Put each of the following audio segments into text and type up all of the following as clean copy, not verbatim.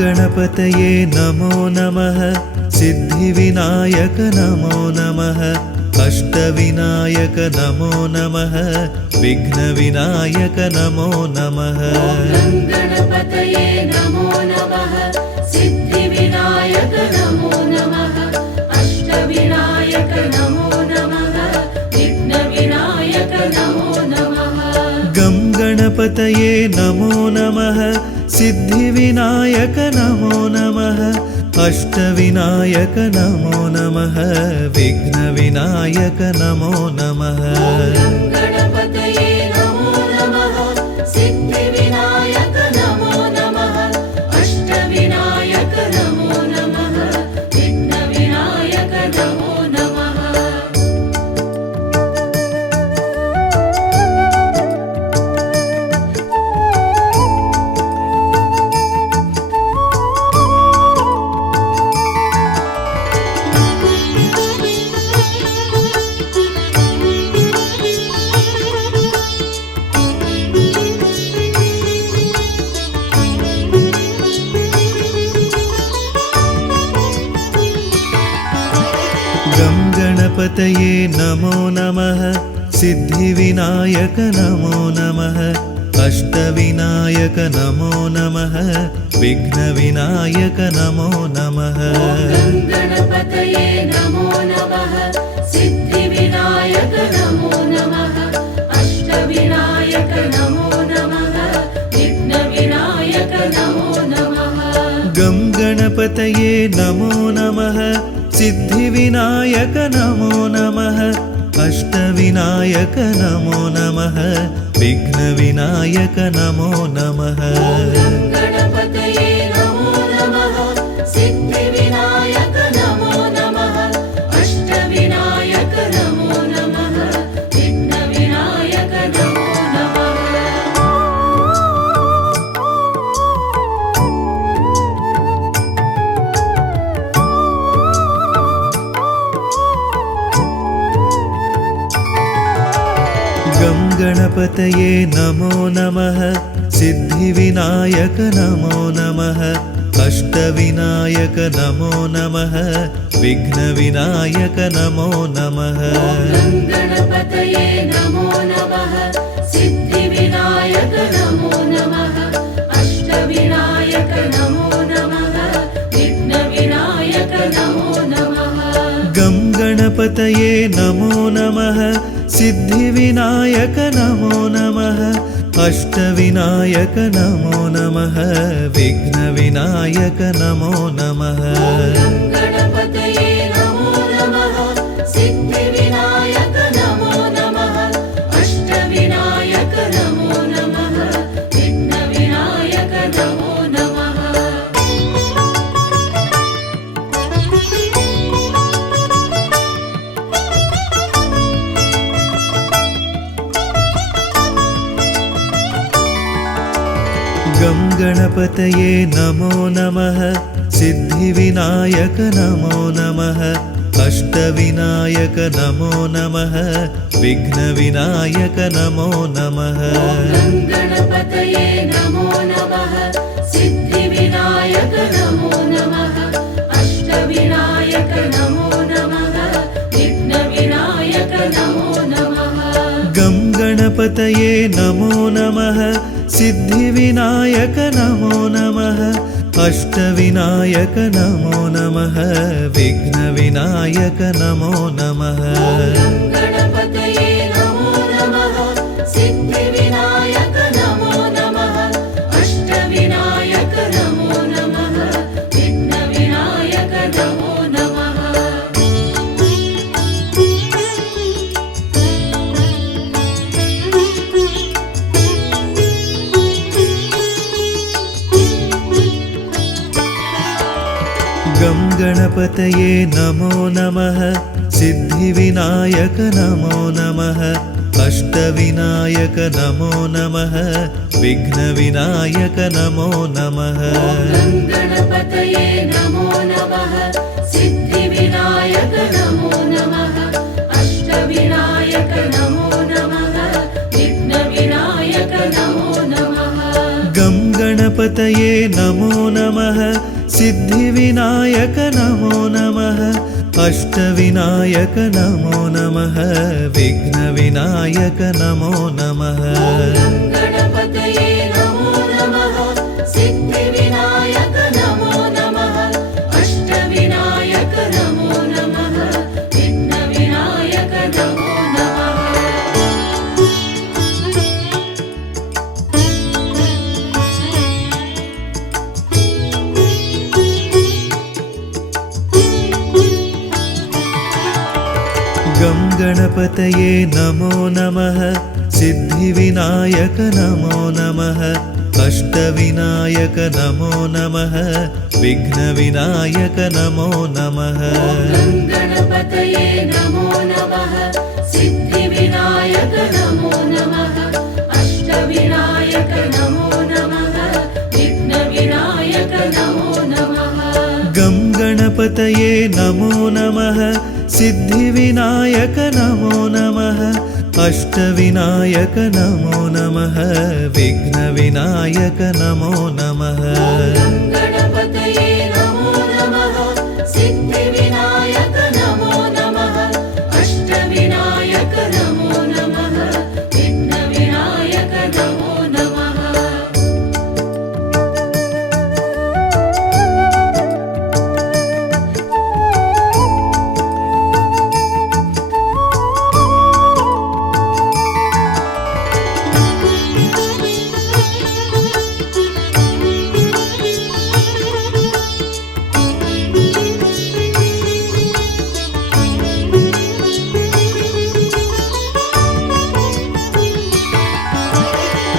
गणपतये नमो नमः सिद्धिविनायक नमो नमः अष्टविनायक नमो नमः विघ्नविनायक नमो नमः गणपतये नमो नमः सिद्धिविनायक नमो नमः अष्टविनायक नमो नमः विघ्नविनायक नमो नमः गं गणपतये नमो नमः सिद्धिविनायक नमो नमः अष्टविनायक नमो नमः विघ्नविनायक नमो नमः गणपतये नमो नमः सिद्धिविनायक नमो नमः अष्टविनायक नमो नमः विघ्नविनायक नमो नमः गं गणपतये नमो नमः सिद्धिविनायक नमो नमः अष्टविनायक नमो नमः विघ्नविनायक नमो नमः गणपतये नमो नमः सिद्धिविनायक नमो नमः अष्टविनायक नमो नमः विघ्नविनायक नमो नमः गं गणपतये नमो नमः सिद्धिविनायक नमो नमः अष्टविनायक नमो नमः विघ्नविनायक नमो नमः गणपतये नमो नमः सिद्धिविनायक नमो नमः अष्टविनायक नमो नमः विघ्नविनायक नमो नमः गं गणपतये नमो नमः सिद्धिविनायक नमो नमः अष्टविनायक नमो नमः विघ्नविनायक नमो नमः गणपतये नमो नमः सिद्धिविनायक नमो नमः अष्टविनायक नमो नमः विघ्नविनायक नमो नमः गं गणपतये नमो नमः सिद्धिविनायक नमो नमः अष्टविनायक नमो नमः विघ्नविनायक नमो नमः गणपतये नमो नमः सिद्धिविनायक नमो नमः अष्टविनायक नमो नमः विघ्नविनायक नमो नमः गं गणपतये नमो नमः सिद्धिविनायक नमो नमः अष्टविनायक नमो नमः विघ्नविनायक नमो नमः गणपतये नमो नमः सिद्धिविनायक नमो नमः अष्टविनायक नमो नमः विघ्नविनायक नमो नमः गं गणपतये नमो नमः सिद्धिविनायक नमो नमः अष्टविनायक नमो नमः विघ्नविनायक नमो नमः गणपतये नमो नमः सिद्धिविनायक नमो नमः अष्टविनायक नमो नमः विघ्नविनायक नमो नमः गं गणपतये नमो नमः सिद्धिविनायक नमो नमः अष्टविनायक नमो नमः विघ्नविनायक नमो नमः गणपतये नमो नमः सिद्धिविनायक नमो नमः अष्टविनायक नमो नमः विघ्नविनायक नमो नमः गं गणपतये गङ्गणपतये नमो नमः सिद्धिविनायक नमो नमः अष्टविनायक नमो नमः विघ्नविनायक नमो नमः गणपतये नमो नमः सिद्धिविनायक नमो नमः अष्टविनायक नमो नमः विघ्नविनायक नमो नमः गं गणपतये नमो नमः सिद्धिविनायक नमो नमः अष्टविनायक नमो नमः विघ्नविनायक नमो नमः गणपतये नमो नमः सिद्धिविनायक नमो नमः अष्टविनायक नमो नमः विघ्नविनायक नमो नमः गं गणपतये नमो नमः सिद्धिविनायक नमो नमः अष्टविनायक नमो नमः विघ्नविनायक नमो नमः गणपतये नमो नमः सिद्धिविनायक नमो नमः अष्टविनायक नमो नमः विघ्नविनायक नमो नमः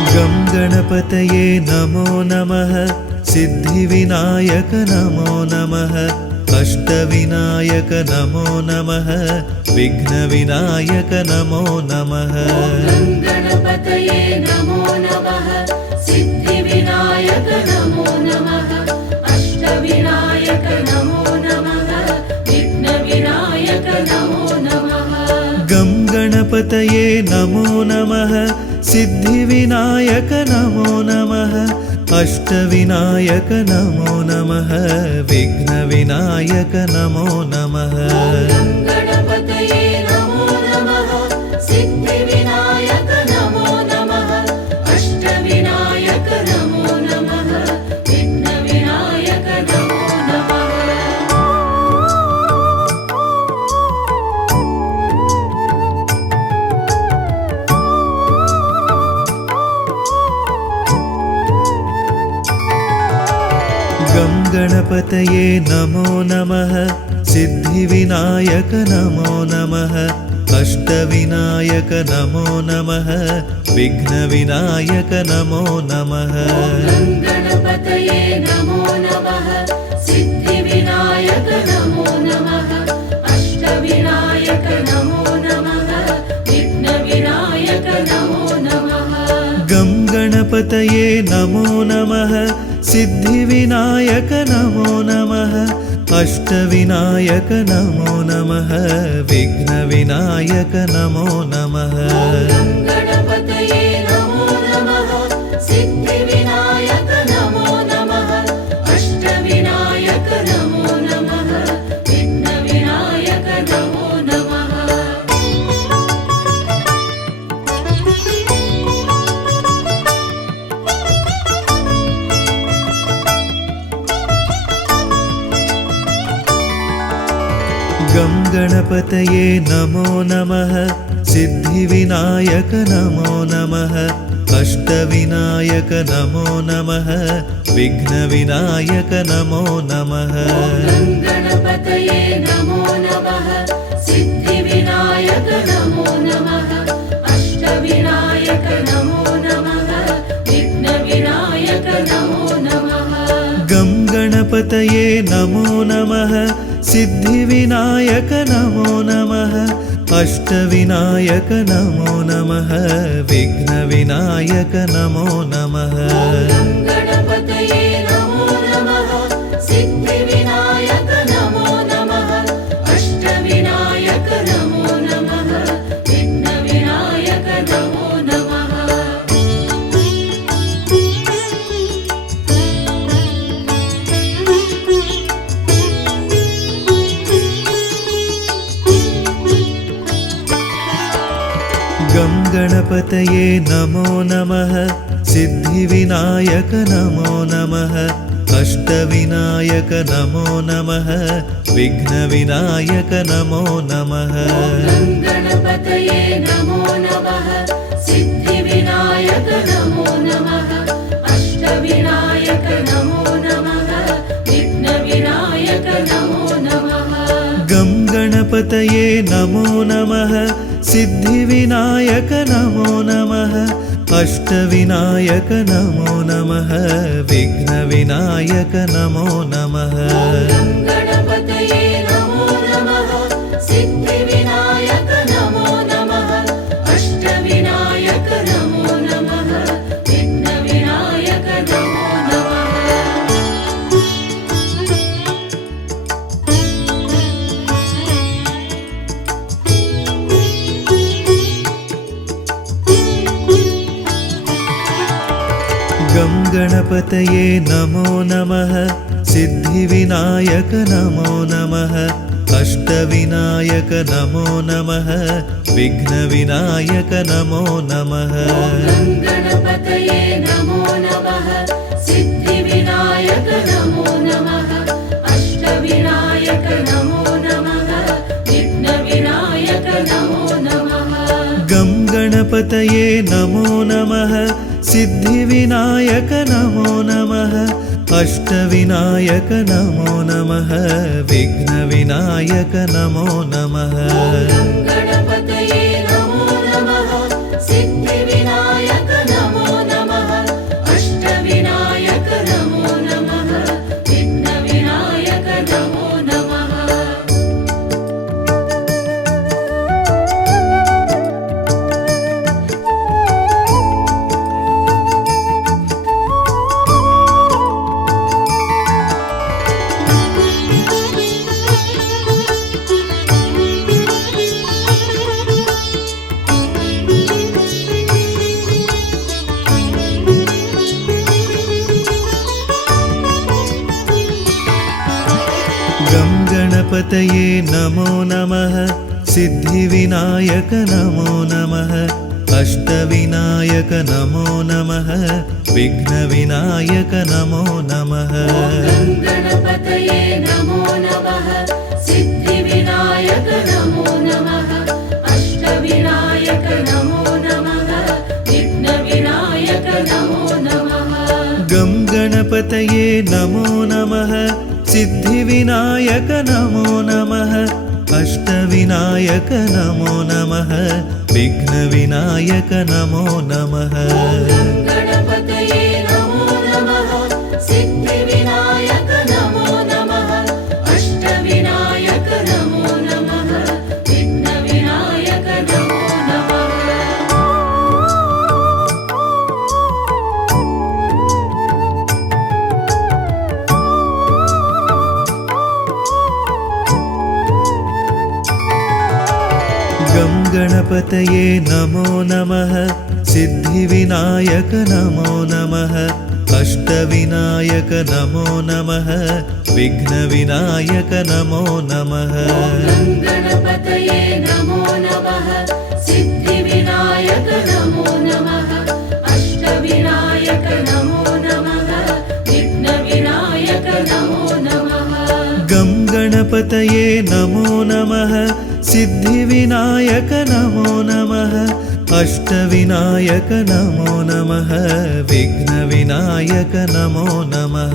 गं गणपतये नमो नमः सिद्धिविनायक नमो नमः अष्टविनायक नमो नमः विघ्नविनायक नमो नमः गणपतये नमो नमः सिद्धिविनायक नमो नमः अष्टविनायक नमो नमः विघ्नविनायक नमो नमः गं गणपतये नमो नमः सिद्धिविनायक नमो नमः अष्टविनायक नमो नमः विघ्नविनायक नमो नमः गणपतये नमो नमः सिद्धिविनायक नमो नमः अष्टविनायक नमो नमः विघ्नविनायक नमो नमः गं गणपतये नमो नमः सिद्धिविनायक नमो नमः अष्टविनायक नमो नमः विघ्नविनायक नमो नमः गणपतये नमो नमः सिद्धिविनायक नमो नमः अष्टविनायक नमो नमः विघ्नविनायक नमो नमः गं गणपतये नमो नमः सिद्धिविनायक नमो नमः अष्टविनायक नमो नमः विघ्नविनायक नमो नमः गणपतये नमो नमः सिद्धिविनायक नमो नमः अष्टविनायक नमो नमः विघ्नविनायक नमो नमः गं गणपतये नमो नमः सिद्धिविनायक नमो नमः अष्टविनायक नमो नमः विघ्नविनायक नमो नमः गणपतये नमो नमः सिद्धिविनायक नमो नमः अष्टविनायक नमो नमः विघ्नविनायक नमो नमः गं गणपतये नमो नमः सिद्धिविनायक नमो नमः अष्टविनायक नमो नमः विघ्नविनायक नमो नमः गणपतये नमो नमः सिद्धिविनायक नमो नमः अष्टविनायक नमो नमः विघ्नविनायक नमो नमः गणपतये नमो नमः सिद्धिविनायक नमो नमः अष्टविनायक नमो नमः विघ्नविनायक नमो नमः गणपतये नमो नमः सिद्धिविनायक नमो नमः अष्टविनायक नमो नमः विघ्नविनायक नमो नमः गं गणपतये नमो नमः सिद्धिविनायक नमो नमः अष्टविनायक नमो नमः विघ्नविनायक नमो नमः गणपतये नमो नमः सिद्धिविनायक नमो नमः अष्टविनायक नमो नमः विघ्नविनायक नमो गं गणपतये नमो नमः सिद्धिविनायक नमो नमः अष्टविनायक नमो नमः विघ्नविनायक नमो नमः गणपतये नमो नमः सिद्धिविनायक नमो नमः अष्टविनायक नमो नमः विघ्नविनायक नमो नमः गं गणपतये नमो नमः सिद्धिविनायक नमो नमः अष्टविनायक नमो नमः विघ्नविनायक नमो नमः गणपतये नमो नमः सिद्धिविनायक नमो नमः अष्टविनायक नमो नमः विघ्नविनायक नमो नमः गं गणपतये नमो नमः सिद्धिविनायक नमो नमः अष्टविनायक नमो नमः विघ्नविनायक नमो नमः गणपतये नमो नमः सिद्धिविनायक नमो नमः अष्टविनायक नमो नमः विघ्नविनायक नमो नमः गं गणपतये नमो नमः सिद्धिविनायक नमो नमः अष्टविनायक नमो नमः विघ्नविनायक नमो नमः गणपतये नमो नमः सिद्धिविनायक नमो नमः अष्टविनायक नमो नमः विघ्नविनायक नमो नमः गं गणपतये नमो नमः सिद्धिविनायक नमो नमः अष्टविनायक नमो नमः विघ्नविनायक नमो नमः गणपतये नमो नमः सिद्धिविनायक नमो नमः अष्टविनायक नमो नमः विघ्नविनायक नमो नमः गं गणपतये नमो नमः सिद्धिविनायक नमो नमः अष्टविनायक नमो नमः विघ्नविनायक नमो नमः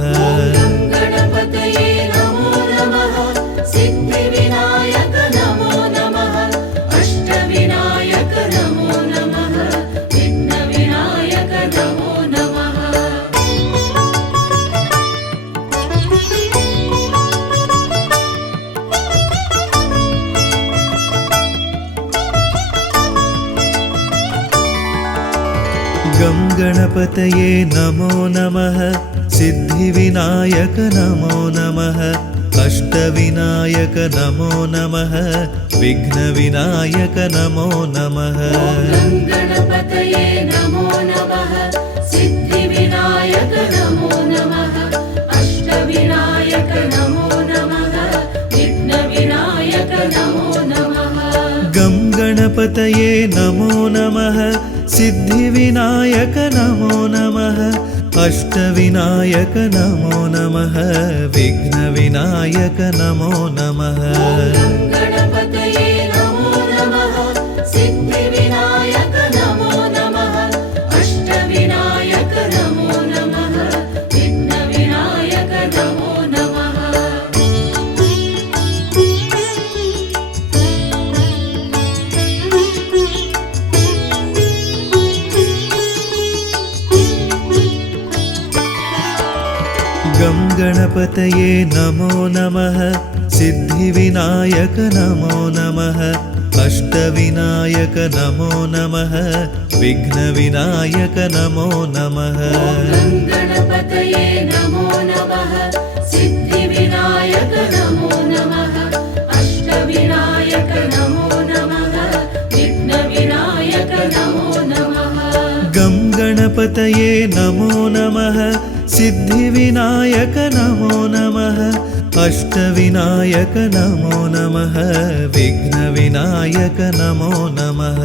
गणपतये नमो नमः सिद्धिविनायक नमो नमः अष्टविनायक नमो नमः विघ्नविनायक नमो नमः गं गणपतये नमो नमः सिद्धिविनायक नमो नमः अष्टविनायक नमो नमः विघ्नविनायक नमो नमः गणपतये नमो नमः सिद्धिविनायक नमो नमः अष्टविनायक नमो नमः विघ्नविनायक नमो नमः गं गणपतये गङ्गणपतये नमो नमः सिद्धिविनायक नमो नमः अष्टविनायक नमो नमः विघ्नविनायक नमो नमः गणपतये नमो नमः सिद्धिविनायक नमो नमः अष्टविनायक नमो नमः विघ्नविनायक नमो नमः गं गणपतये नमो नमः सिद्धिविनायक नमो नमः अष्टविनायक नमो नमः विघ्नविनायक नमो नमः गणपतये नमो नमः सिद्धिविनायक नमो नमः अष्टविनायक नमो नमः विघ्नविनायक नमो नमः गं गणपतये नमो नमः सिद्धिविनायक नमो नमः अष्टविनायक नमो नमः विघ्नविनायक नमो नमः